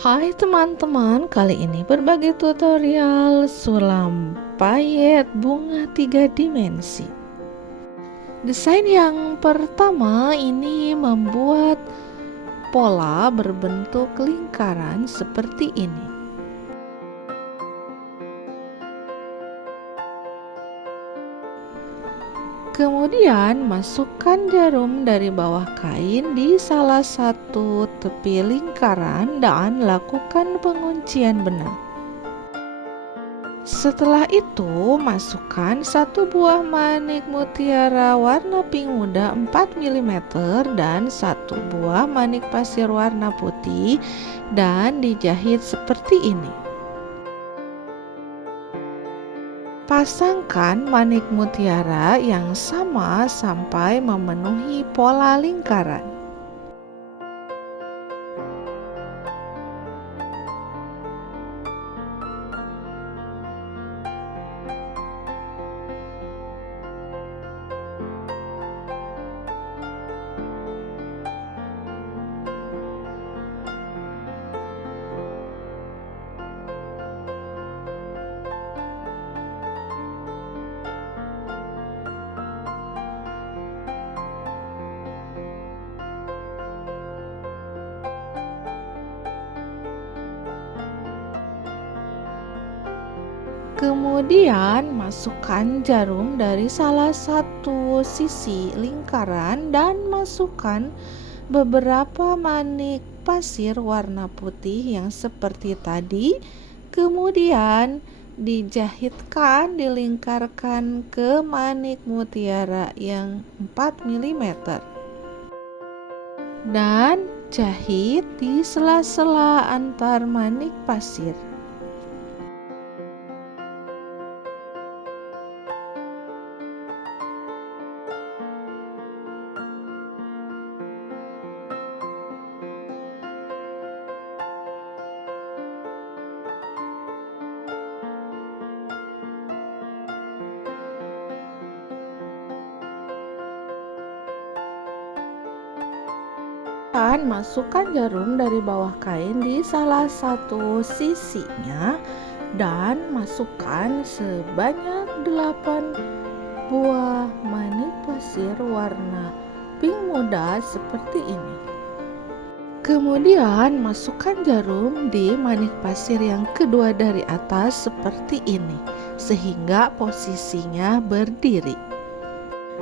Hai teman-teman, kali ini berbagi tutorial sulam payet bunga 3 dimensi. Desain yang pertama ini membuat pola berbentuk lingkaran seperti ini. Kemudian masukkan jarum dari bawah kain di salah satu tepi lingkaran dan lakukan penguncian benang. Setelah itu, masukkan satu buah manik mutiara warna pink muda 4 mm dan satu buah manik pasir warna putih dan dijahit seperti ini. Pasangkan manik mutiara yang sama sampai memenuhi pola lingkaran. Kemudian masukkan jarum dari salah satu sisi lingkaran dan masukkan beberapa manik pasir warna putih yang seperti tadi. Kemudian dijahitkan, dilingkarkan ke manik mutiara yang 4 mm dan jahit di sela-sela antar manik pasir. Dan masukkan jarum dari bawah kain di salah satu sisinya dan masukkan sebanyak 8 buah manik pasir warna pink muda seperti ini. Kemudian masukkan jarum di manik pasir yang kedua dari atas seperti ini sehingga posisinya berdiri.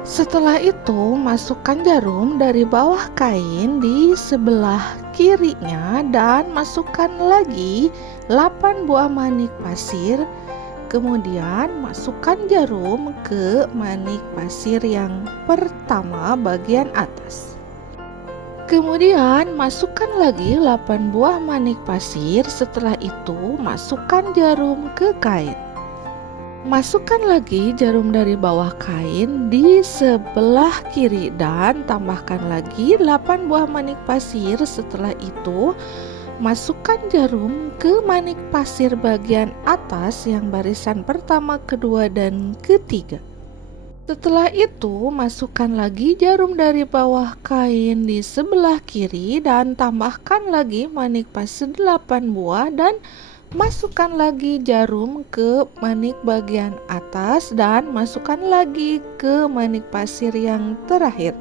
Setelah itu, masukkan jarum dari bawah kain di sebelah kirinya dan masukkan lagi 8 buah manik pasir. Kemudian masukkan jarum ke manik pasir yang pertama bagian atas. Kemudian masukkan lagi 8 buah manik pasir. Setelah itu, masukkan jarum ke kain. Masukkan lagi jarum dari bawah kain di sebelah kiri dan tambahkan lagi 8 buah manik pasir. Setelah itu, masukkan jarum ke manik pasir bagian atas yang barisan pertama, kedua, dan ketiga. Setelah itu, masukkan lagi jarum dari bawah kain di sebelah kiri dan tambahkan lagi manik pasir 8 buah dan masukkan lagi jarum ke manik bagian atas dan masukkan lagi ke manik pasir yang terakhir.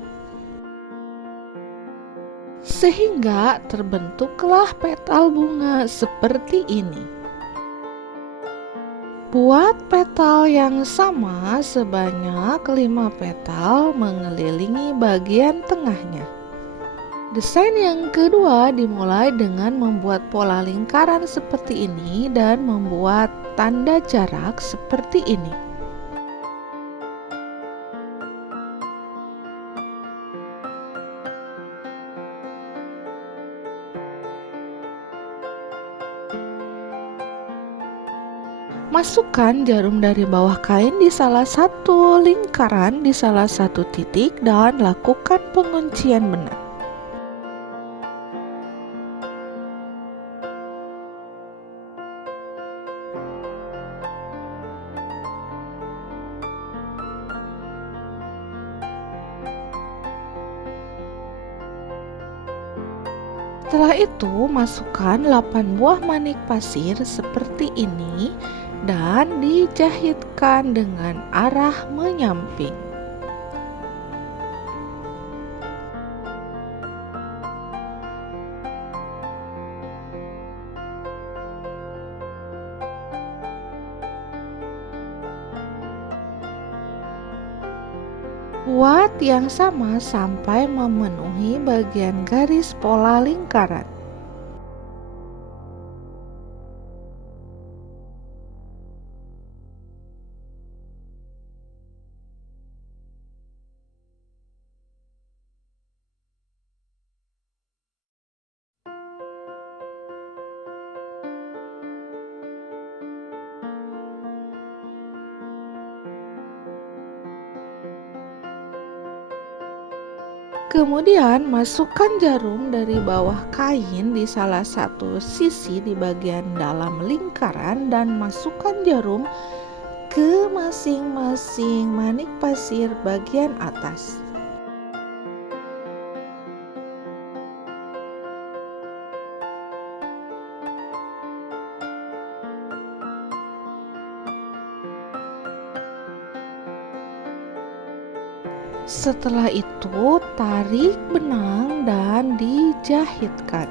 Sehingga terbentuklah petal bunga seperti ini. Buat petal yang sama sebanyak 5 petal mengelilingi bagian tengahnya. Desain yang kedua dimulai dengan membuat pola lingkaran seperti ini dan membuat tanda jarak seperti ini. Masukkan jarum dari bawah kain di salah satu lingkaran di salah satu titik dan lakukan penguncian benang. Setelah itu, masukkan 8 buah manik pasir seperti ini dan dijahitkan dengan arah menyamping. Buat yang sama sampai memenuhi bagian garis pola lingkaran. Kemudian masukkan jarum dari bawah kain di salah satu sisi di bagian dalam lingkaran dan masukkan jarum ke masing-masing manik pasir bagian atas. Setelah itu, tarik benang dan dijahitkan.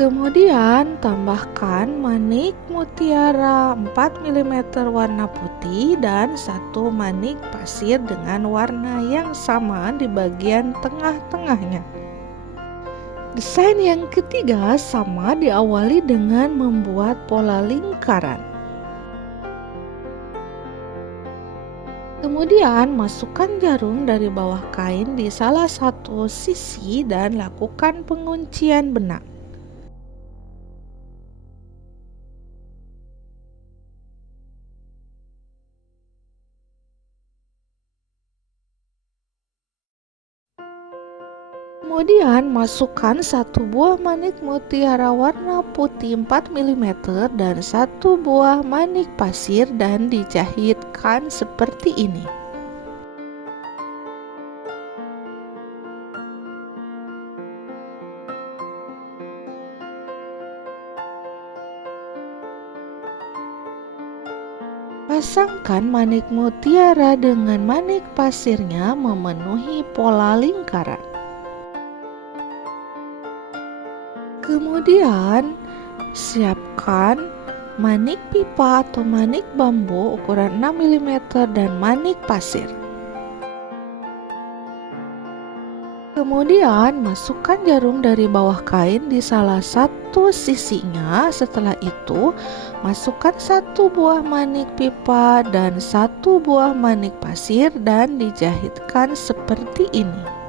Kemudian tambahkan manik mutiara 4 mm warna putih dan 1 manik pasir dengan warna yang sama di bagian tengah-tengahnya. Desain yang ketiga sama, diawali dengan membuat pola lingkaran. Kemudian masukkan jarum dari bawah kain di salah satu sisi dan lakukan penguncian benang. Kemudian masukkan 1 buah manik mutiara warna putih 4 mm dan 1 buah manik pasir dan dijahitkan seperti ini. Pasangkan manik mutiara dengan manik pasirnya memenuhi pola lingkaran. Kemudian, siapkan manik pipa atau manik bambu ukuran 6 mm dan manik pasir. Kemudian, masukkan jarum dari bawah kain di salah satu sisinya. Setelah itu, masukkan 1 buah manik pipa dan 1 buah manik pasir dan dijahitkan seperti ini.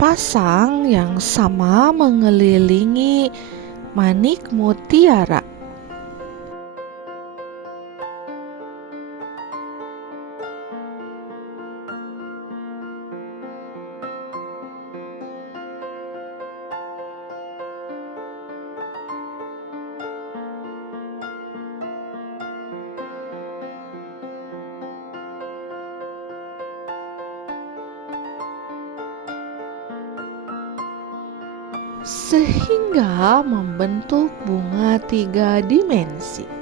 Pasang yang sama mengelilingi manik mutiara. Sehingga membentuk bunga 3 dimensi.